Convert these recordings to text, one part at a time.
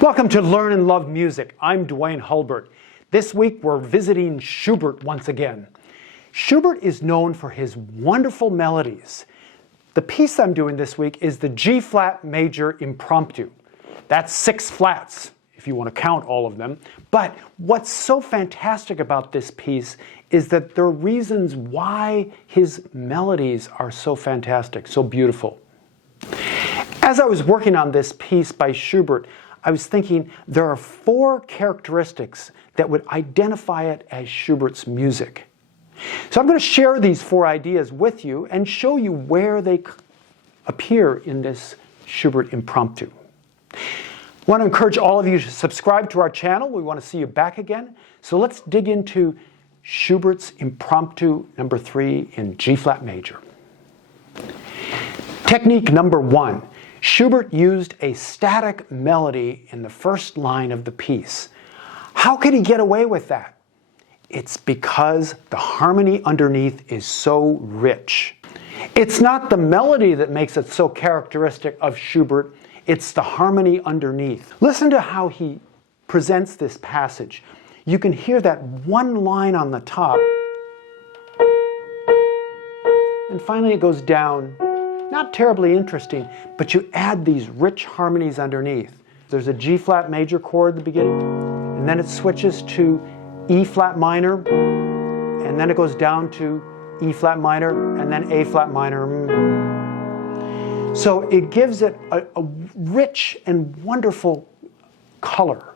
Welcome to Learn and Love Music. I'm Duane Hulbert. This week we're visiting Schubert once again. Schubert is known for his wonderful melodies. The piece I'm doing this week is the G-flat major Impromptu. That's 6 flats, if you want to count all of them. But what's so fantastic about this piece is that there are reasons why his melodies are so fantastic, so beautiful. As I was working on this piece by Schubert, I was thinking there are 4 characteristics that would identify it as Schubert's music. So I'm going to share these 4 ideas with you and show you where they appear in this Schubert Impromptu. I want to encourage all of you to subscribe to our channel. We want to see you back again. So let's dig into Schubert's Impromptu number 3 in G-flat major. Technique number 1. Schubert used a static melody in the first line of the piece. How could he get away with that? It's because the harmony underneath is so rich. It's not the melody that makes it so characteristic of Schubert, it's the harmony underneath. Listen to how he presents this passage. You can hear that one line on the top, and finally it goes down. Not terribly interesting, but you add these rich harmonies underneath. There's a G-flat major chord at the beginning, and then it switches to E-flat minor, and then it goes down to E-flat minor, and then A-flat minor. So it gives it a rich and wonderful color.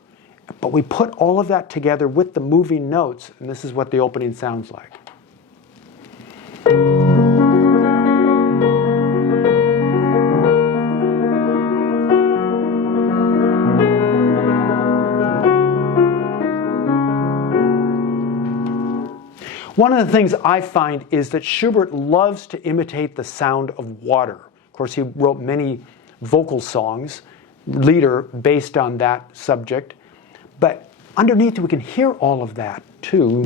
But we put all of that together with the moving notes, and this is what the opening sounds like. One of the things I find is that Schubert loves to imitate the sound of water. Of course, he wrote many vocal songs, Lieder, based on that subject. But underneath, we can hear all of that, too.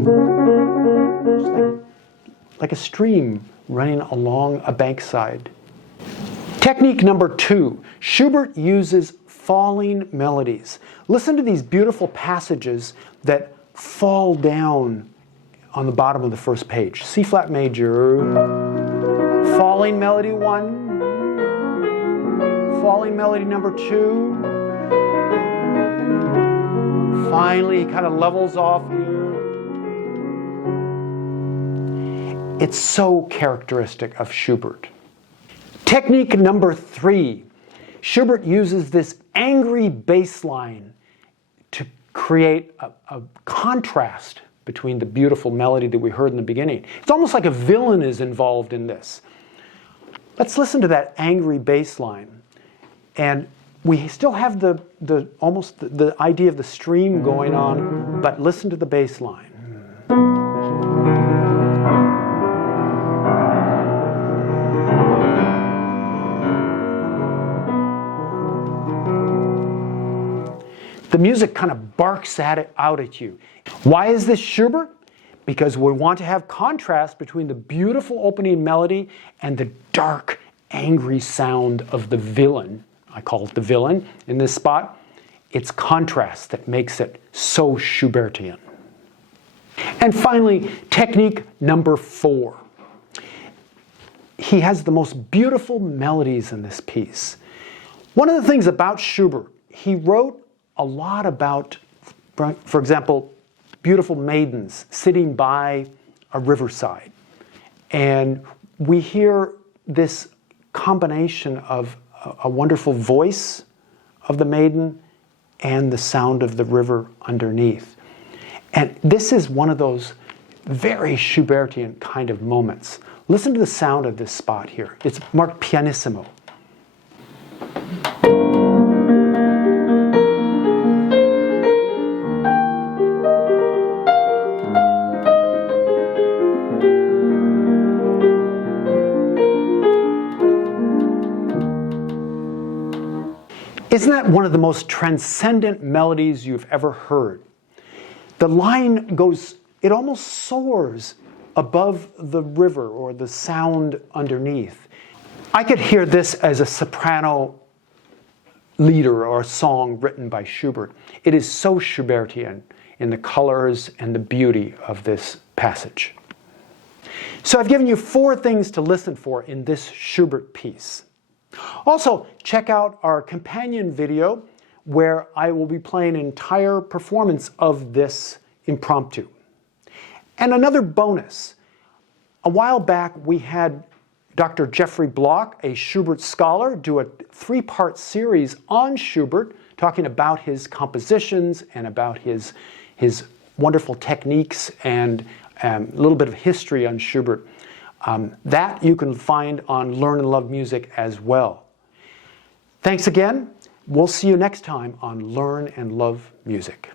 Like a stream running along a bankside. Technique number 2. Schubert uses falling melodies. Listen to these beautiful passages that fall down on the bottom of the first page. C-flat major, falling melody 1, falling melody number 2, finally he kind of levels off here. It's so characteristic of Schubert. Technique number 3. Schubert uses this angry bass line to create a contrast between the beautiful melody that we heard in the beginning. It's almost like a villain is involved in this. Let's listen to that angry bass line. And we still have the idea of the stream going on, but listen to the bass line. The music kind of barks out at you. Why is this Schubert? Because we want to have contrast between the beautiful opening melody and the dark, angry sound of the villain. I call it the villain in this spot. It's contrast that makes it so Schubertian. And finally, technique number 4. He has the most beautiful melodies in this piece. One of the things about Schubert, he wrote a lot about, for example, beautiful maidens sitting by a riverside. And we hear this combination of a wonderful voice of the maiden and the sound of the river underneath. And this is one of those very Schubertian kind of moments. Listen to the sound of this spot here. It's marked pianissimo. Isn't that one of the most transcendent melodies you've ever heard? The line goes, it almost soars above the river or the sound underneath. I could hear this as a soprano lieder or a song written by Schubert. It is so Schubertian in the colors and the beauty of this passage. So I've given you 4 things to listen for in this Schubert piece. Also, check out our companion video where I will be playing an entire performance of this impromptu. And another bonus, a while back we had Dr. Jeffrey Block, a Schubert scholar, do a 3-part series on Schubert, talking about his compositions and about his wonderful techniques and a little bit of history on Schubert. That you can find on Learn and Love Music as well. Thanks again. We'll see you next time on Learn and Love Music.